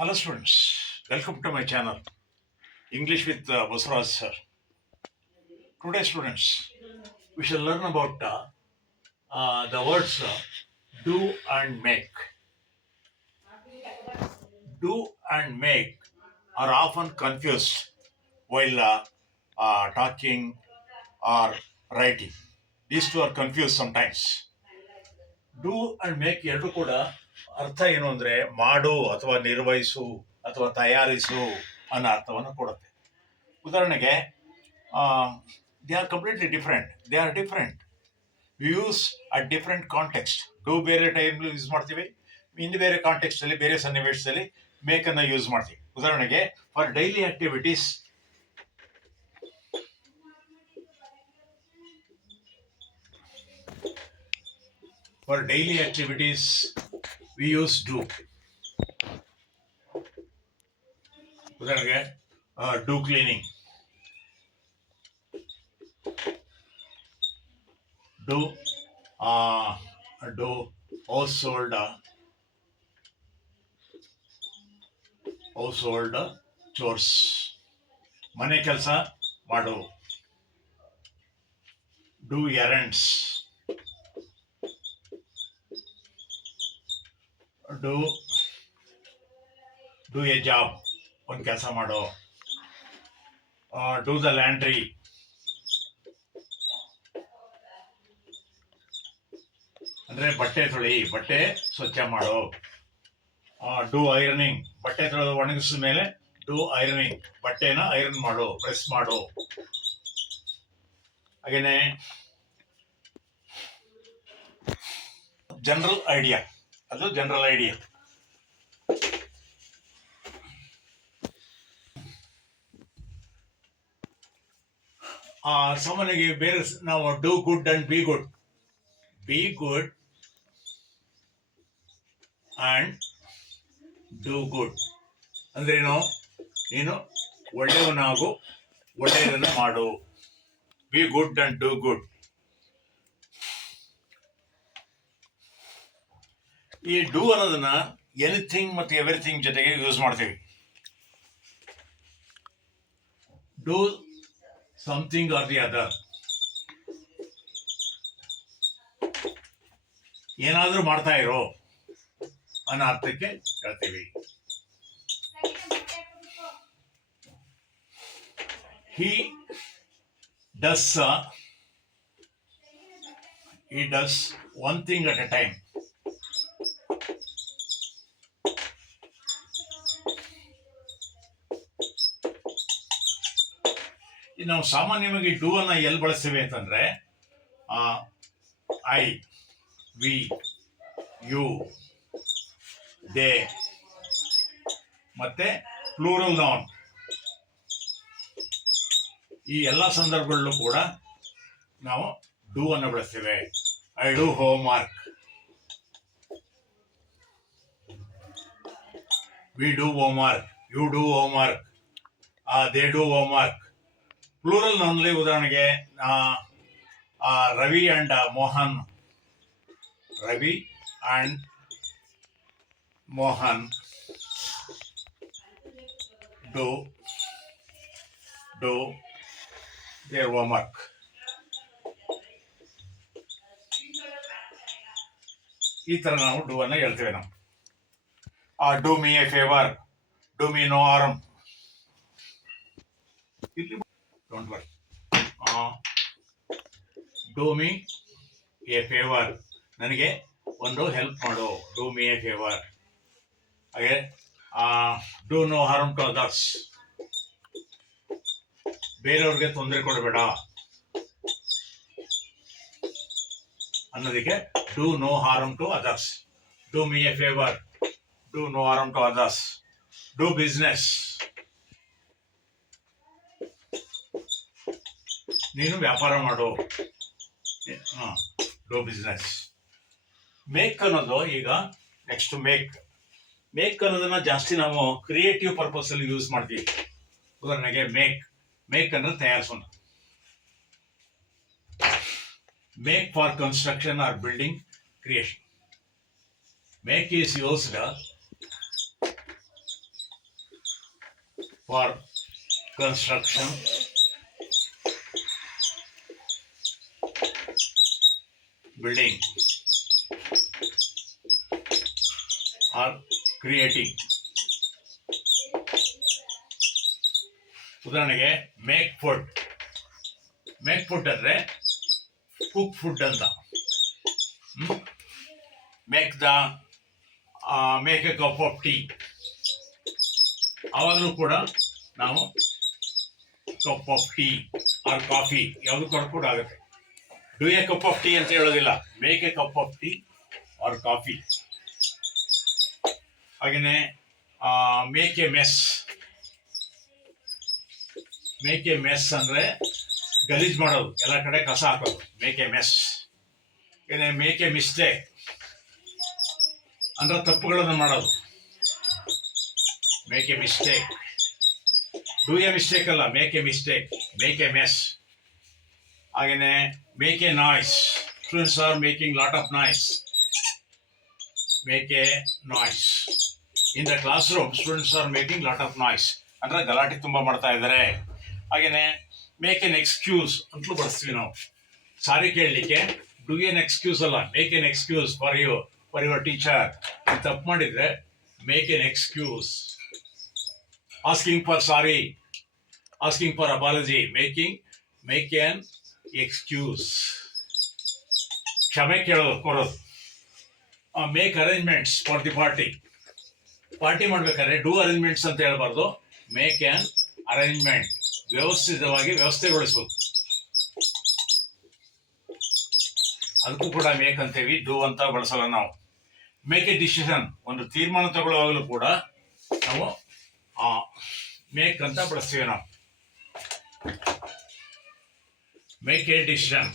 Hello students, welcome to my channel English with Basraj sir. Today students, we shall learn about the words do and make. Do and make are often confused while talking or writing. These two are confused sometimes. Do and make ಎರಡು ಕೂಡ ಅರ್ಥ ಏನು ಅಂದ್ರೆ ಮಾಡು ಅಥವಾ ನಿರ್ವಹಿಸು ಅಥವಾ ತಯಾರಿಸು ಅನ್ನೋ ಅರ್ಥವನ್ನು ಕೊಡುತ್ತೆ. ಉದಾಹರಣೆಗೆ they are completely different. They are different. We use a different context. Do ಬೇರೆ ಟೈಮ್ ಯೂಸ್ ಮಾಡ್ತೀವಿ, ಇನ್ನು ಬೇರೆ ಕಾಂಟೆಕ್ಸ್ಟ್ ಅಲ್ಲಿ ಬೇರೆ ಸನ್ನಿವೇಶದಲ್ಲಿ ಮೇಕ್ ಅನ್ನ ಯೂಸ್ ಮಾಡ್ತೀವಿ. ಉದಾಹರಣೆಗೆ for daily activities we use do. ಉದಾಹರಣೆಗೆ do cleaning, do household chores, ಮನೆ ಕೆಲಸ ಮಾಡು. do errands, do a job, ಒಂದು ಕೆಲಸ ಮಾಡೋ. do the laundry, ಅಂದ್ರೆ ಬಟ್ಟೆ ತೊಳಿ, ಬಟ್ಟೆ ಸ್ವಚ್ಛ ಮಾಡೋ. do ironing, ಬಟ್ಟೆ ತೊಳೆದು ಒಣಗಿಸಿದ ಮೇಲೆ do ironing, ಬಟ್ಟೆನ ಐರನ್ ಮಾಡು, ಪ್ರೆಸ್ ಮಾಡು. ಹಾಗೇನೆ ಜನರಲ್ ಐಡಿಯಾ, ಅದು ಜನರಲ್ ಐಡಿಯಾ. ಸಾಮಾನ್ಯವಾಗಿ ಬೇರೆ ನಾವು do good and be good. Be good and do good ಅಂದ್ರೇನು? ನೀನು ಒಳ್ಳೆಯವನಾಗು, ಒಳ್ಳೆಯದನ್ನ ಮಾಡು. Be good and do good. ಈ ಡೂ ಅನ್ನೋದನ್ನ ಎನಿಥಿಂಗ್ ಮತ್ತು ಎವ್ರಿಥಿಂಗ್ ಜೊತೆಗೆ ಯೂಸ್ ಮಾಡ್ತೀವಿ. Do something R the other, ಏನಾದ್ರೂ ಮಾಡ್ತಾ ಇರೋ ಅನ್ನೋ ಅರ್ಥಕ್ಕೆ ಹೇಳ್ತೀವಿ. he does one thing at a time. ನಾವು ಸಾಮಾನ್ಯವಾಗಿ ಡೂ ಅನ್ನ ಎಲ್ಲಿ ಬಳಸ್ತೀವಿ ಅಂತಂದ್ರೆ ಐ, ವಿ, ಯು, ದೇ ಮತ್ತೆ ಪ್ಲೂರಲ್ ನೌನ್. ಈ ಎಲ್ಲ ಸಂದರ್ಭಗಳಲ್ಲೂ ಕೂಡ ನಾವು ಡೂ ಅನ್ನು ಬಳಸ್ತೇವೆ. I do homework, we do homework, you do homework, they do homework. Plural ನೌನ್ಲಿ ಉದಾಹರಣೆಗೆ Ravi and Mohan, Ravi and Mohan do their homework. ಈ ತರ ನಾವು ಡೂ ಅನ್ನ ಹೇಳ್ತೇವೆ. ನಾವು do me a favour, do me no harm. Don't worry, do me a favour, ನನಗೆ ಒಂದು ಹೆಲ್ಪ್ ಮಾಡು, ಡೂ ಮೀ ಎ ಫೇವರ್. ಹಾಗೆ do no harm to others, ಬೇರೆಯವ್ರಿಗೆ ತೊಂದರೆ ಕೊಡಬೇಡ ಅನ್ನೋದಕ್ಕೆ do no harm to others. Do me a favour, do no harm to others. Do business, ನೀನು ವ್ಯಾಪಾರ ಮಾಡು, ಡೂ ಬಿಸ್ನೆಸ್. ಮೇಕ್ ಅನ್ನೋದು ಈಗ ನೆಕ್ಸ್ಟ್ ಮೇಕ್ ಅನ್ನೋದನ್ನ ಜಾಸ್ತಿ ನಾವು ಕ್ರಿಯೇಟಿವ್ ಪರ್ಪಸ್ ಅಲ್ಲಿ ಯೂಸ್ ಮಾಡ್ತೀವಿ. ಉದಾಹರಣೆಗೆ ಮೇಕ್ ಅಂದ್ರೆ ತಯಾರಿಸೋಣ. Make for construction or building creation. Make is used for construction building or creating. ಉದಾಹರಣೆಗೆ ಮೇಕ್ ಫುಡ್ ಅಂದರೆ ಕುಕ್ ಫುಡ್ ಅಂತ. Make a cup of tea, ಆವಾಗಲೂ ಕೂಡ ನಾವು cup of tea or coffee ಯಾವುದು ಕೂಡ ಆಗುತ್ತೆ. Do a cup of tea ಅಂತ ಹೇಳೋದಿಲ್ಲ, make a cup of tea or coffee. ಹಾಗೆಯೇ ಮೇಕ್ ಎ ಮೆಸ್ ಅಂದರೆ ಗಲೀಜು ಮಾಡೋದು, ಎಲ್ಲ ಕಡೆ ಕಸ ಹಾಕೋದು, make a mess. Make a mistake ಅಂದ್ರೆ ತಪ್ಪುಗಳನ್ನು ಮಾಡೋದು, make a mistake. Do a mistake ಅಲ್ಲ, make a mistake, make a mess. ಹಾಗೆಯೇ make a noise, students are making lot of noise, make a noise. In the classroom students are making lot of noise ಅಂದ್ರೆ ಗಲಾಟೆ ತುಂಬಾ ಮಾಡ್ತಾ ಇದ್ದಾರೆ. ಹಾಗೆಯೇ make an excuse ಅಂತಲೂ ಬಳಸ್ತೀವಿ ನಾವು ಸಾರಿ ಕೇಳಲಿಕ್ಕೆ. ಡೂ ಎನ್ ಎಕ್ಸ್ಕ್ಯೂಸ್ ಅಲ್ಲ, make an excuse for your teacher. ತಪ್ಪು ಮಾಡಿದ್ರೆ make an excuse. Asking for sorry, asking for apology, make an excuse. ಕ್ಷಮೆ ಕೋರೋದು. Make arrangements for the party ಮಾಡ್ಬೇಕಾದ್ರೆ ಡೂ ಅರೇಂಜ್ಮೆಂಟ್ಸ್ ಅಂತ ಹೇಳ್ಬಾರ್ದು, ಮೇಕ್ ಎನ್ ಅರೇಂಜ್ಮೆಂಟ್. ವ್ಯವಸ್ಥಿತವಾಗಿ ವ್ಯವಸ್ಥೆಗೊಳಿಸೋದು, ಅದಕ್ಕೂ ಕೂಡ ಮೇಕ್ ಅಂತೇವಿ, ಡೂ ಅಂತ ಬಳಸಲ್ಲ ನಾವು. ಮೇಕ್ ಎ ಡಿಸಿಷನ್, ಒಂದು ತೀರ್ಮಾನ ತಗೊಳ್ಳುವಾಗಲೂ ಕೂಡ ನಾವು ಮೇಕ್ ಅಂತ ಬಳಸ್ತೀವಿ ನಾವು. ಮೇಕ್ ಎ ಡಿಸಿಷನ್,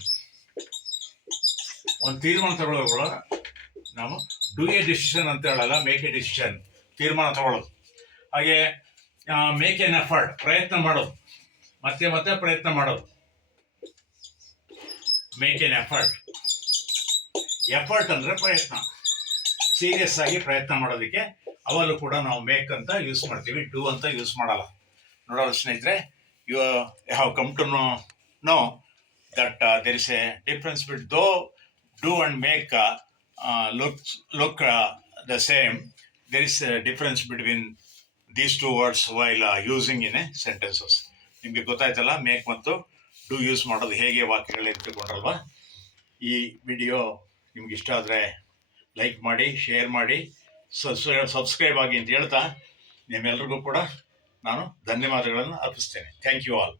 ಒಂದು ತೀರ್ಮಾನ ತಗೊಳ್ಳುವಾಗ ನಾವು ಡೂ ಎ ಡಿಸಿಷನ್ ಅಂತ ಹೇಳಲ್ಲ, ಮೇಕ್ ಎ ಡಿಸಿಷನ್, ತೀರ್ಮಾನ ತಗೊಳ್ಳೋದು. ಹಾಗೆ ಮೇಕ್ ಎನ್ ಎಫರ್ಟ್, ಪ್ರಯತ್ನ ಮಾಡೋದು, ಮತ್ತೆ ಪ್ರಯತ್ನ ಮಾಡೋದು, ಮೇಕ್ ಎನ್ ಎಫರ್ಟ್ ಅಂದ್ರೆ ಪ್ರಯತ್ನ, ಸೀರಿಯಸ್ ಆಗಿ ಪ್ರಯತ್ನ ಮಾಡೋದಕ್ಕೆ ಅವಾಗಲೂ ಕೂಡ ನಾವು ಮೇಕ್ ಅಂತ ಯೂಸ್ ಮಾಡ್ತೀವಿ, ಡೂ ಅಂತ ಯೂಸ್ ಮಾಡಲ್ಲ. ನೋಡೋಣ ಸ್ನೇಹಿತರೆ, you have come to know that there is a difference between do and make look the same. There is a difference between these two words while using in a sentences. ನಿಮಗೆ ಗೊತ್ತಾಯ್ತಲ್ಲ, make ಮತ್ತು do use ಮಾಡೋದು ಹೇಗೆ ವಾಕ್ಯಗಳಲ್ಲಿ ಇಟ್ಕೊಂಡ್ರಲ್ವಾ. ಈ video ನಿಮ್ಗೆ ಇಷ್ಟ ಆದರೆ like ಮಾಡಿ, ಶೇರ್ ಮಾಡಿ, ಸಬ್ಸ್ಕ್ರೈಬ್ ಆಗಿ ಅಂತ ಹೇಳ್ತಾ ನಿಮ್ಮೆಲ್ರಿಗೂ ಕೂಡ ನಾನು ಧನ್ಯವಾದಗಳನ್ನು ಅರ್ಪಿಸ್ತೇನೆ. Thank you all.